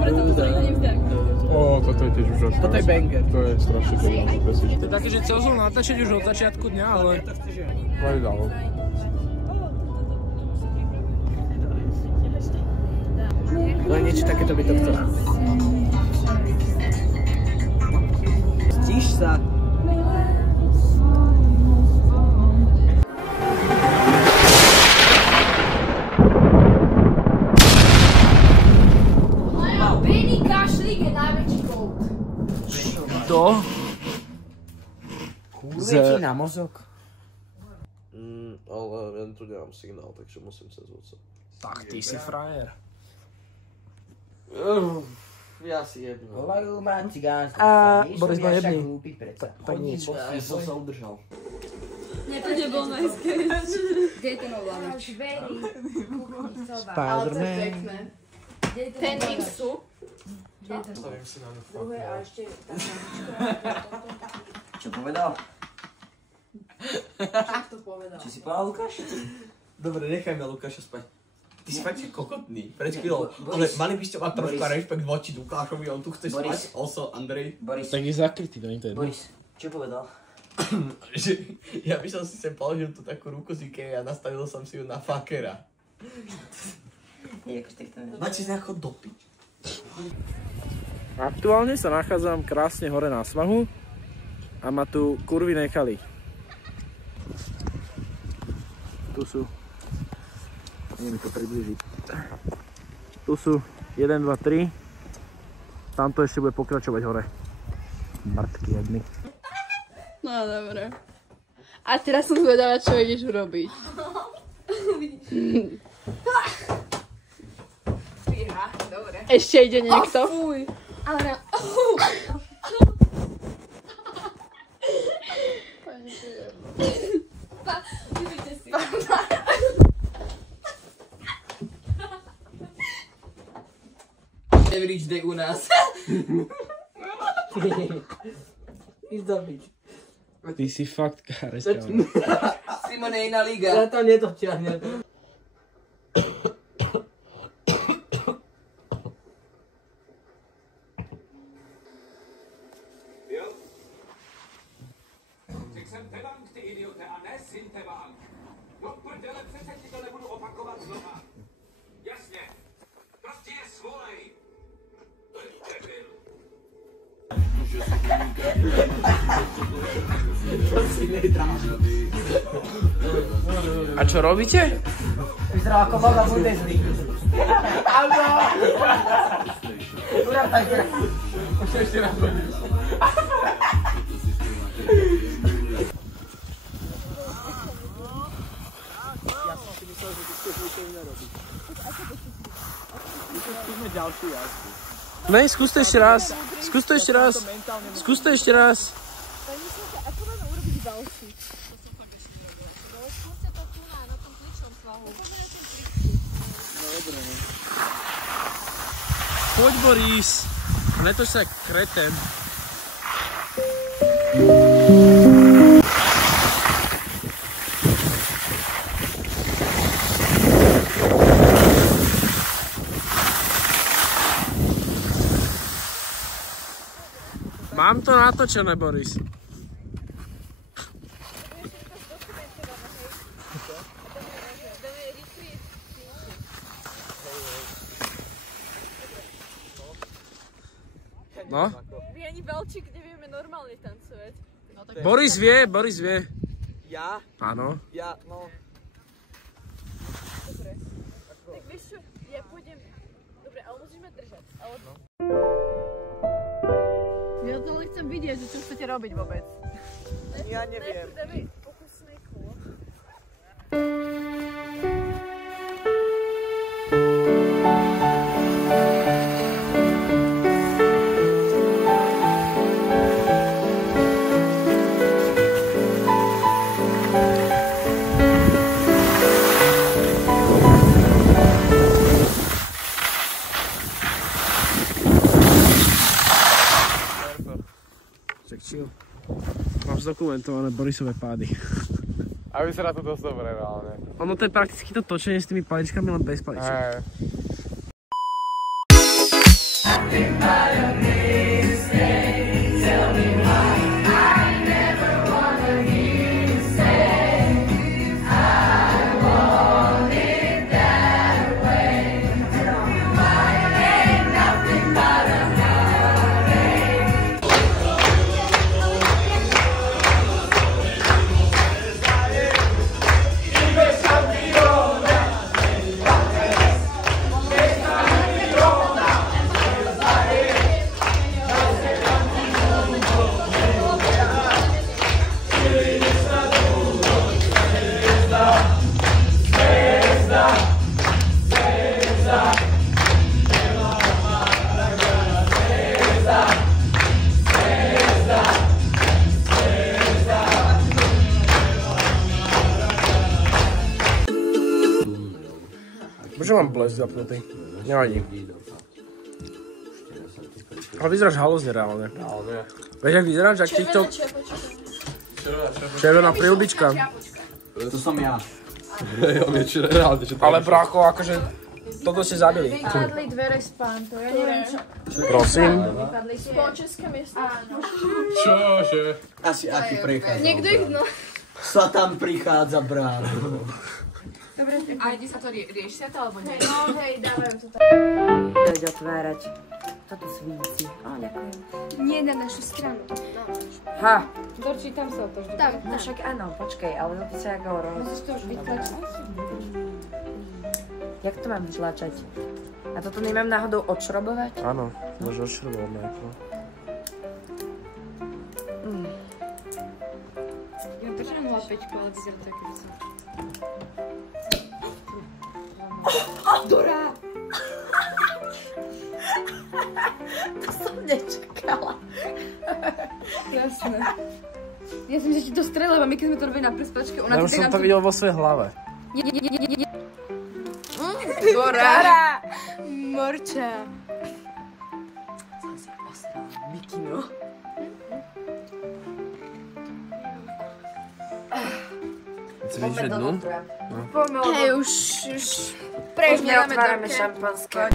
Dobre, to nevzdám. Toto je tiež úžasné. Toto je banger. To je strašne dobrá pesnička. To je také, že chcel som natáčať už od začiatku dňa, ale... Povedal. Len niečo takéto by to chcel. Stíš sa. Benny Kašlík je najväčší kout. To? Kurve ti na mozog. Ale ja tu nemám signál, takže musím cez WhatsApp. Tak ty si frajer. Ja si jedno. Hovoril ma cigánstvo. Boris ma jedný. Tak nič. Ja som sa udržal. Nie, to nebol najskej. Kde je ten ovládač? Spider-Man. Ten X-u. Stavím si na ňu Čo povedal? Čo to povedal? Čo si povedal, Lukáš? Dobre, nechajme Lukáša spať. Ty si fakt kokotný, pred chvíľou. Ale mali by ste mať troška rešpekt voči Lukášovi, on tu chce spať. Also, Andrej. Boris. Tak je zakrytý, to nie to jedno. Boris, čo povedal? Že ja by som si sem položil tú takú ruku z Ikea a nastavil som si ju na fuckera. Nie, akože tak to neviem. Máte z nejakého dopiť. Aktuálne sa nachádzam krásne hore na svahu a ma tu kurvy nechali. Tu sú, neviem mi to približiť, tu sú 1, 2, 3, tamto ešte bude pokračovať hore. Mrtky jedny. No dobre. A teraz som zvedavá, čo ideš urobiť. Dobre. Ešte ide niekto. Fuj. Ale Average day u nás. Ísť dobiť. Ty si fakt káreska. Simone iná liga. Ja to nedotiahnem. Jsem tebank, ty idiote, a ne syntebank. No prdele, přece ti to nebudu opakovat znova. Jasně, prostě je svolej. Debil. A čo robíte? Vyzerá ako voda Bundesliga. Áno! Urátaj sa. Ešte raz budeš. Ja som si myslel, že ty chceš niečo iné robiť. Skúsme ďalšiu jazdu. Ne, skús to ešte raz. Skús to ešte raz. Skús to ešte raz. ako máme urobiť ďalší? Skúste to tu na tom pličnom svahu. No dobre, no. Poď, Boris. Netoč sa kreten. Mám to natočené, Boris. No? My ani Valčík nevieme normálne tancovať. No, tak Boris vie, Boris vie. Ja? Áno. Ja, no. dobre. Tak vieš čo, ja pôjdem... Dobre, ale musíme držať. Ale... No. Ja to ale chcem vidieť, že čo chcete robiť vôbec. Ja neviem. Najprv dáme pokusné kolo. Mám zdokumentované Borisové pády. A vyzerá to dosť dobre reálne. Ono to je prakticky to točenie s tými paličkami, len bez paliček. Bože, mám blesk zapnutý. Nevadí. Ale vyzeráš halúzne reálne. Vieš, jak vyzeráš? Jak týchto... Červená príľubička. To som ja. Ale brácho, akože... Toto ste zabili. Vypadli dvere z pánto, ja neviem čo. Prosím. Vypadli spoločenské miesto. Čože? Asi aký prichádza. Niekto ich no. Sa tam prichádza, brácho. A ide sa to, rieši sa to, alebo nie? No hej, dávajú to tam. Dať otvárať. To tu svíci. Á, ďakujem. Nie na našu stranu. Ha! Dorčí, tam sa otvorí. Tam, No však áno, počkej, ale to sa ako Musíš to už vytlačiť. Jak to mám vytlačať? A toto nemám náhodou odšrobovať? Áno, môže odšrobovať nejako. Ja to, že nemala 5, ale vyzerá to, keby som... Dora! To som nečakala. Jasné. Ja som že ti to strelila, my keď sme to robili na prespačke, ona Ja už som to videl vo svojej hlave. Dora! Morča. Som si posrala mikino. Chceš jednu? Hej, už Už neotvárame šampanské.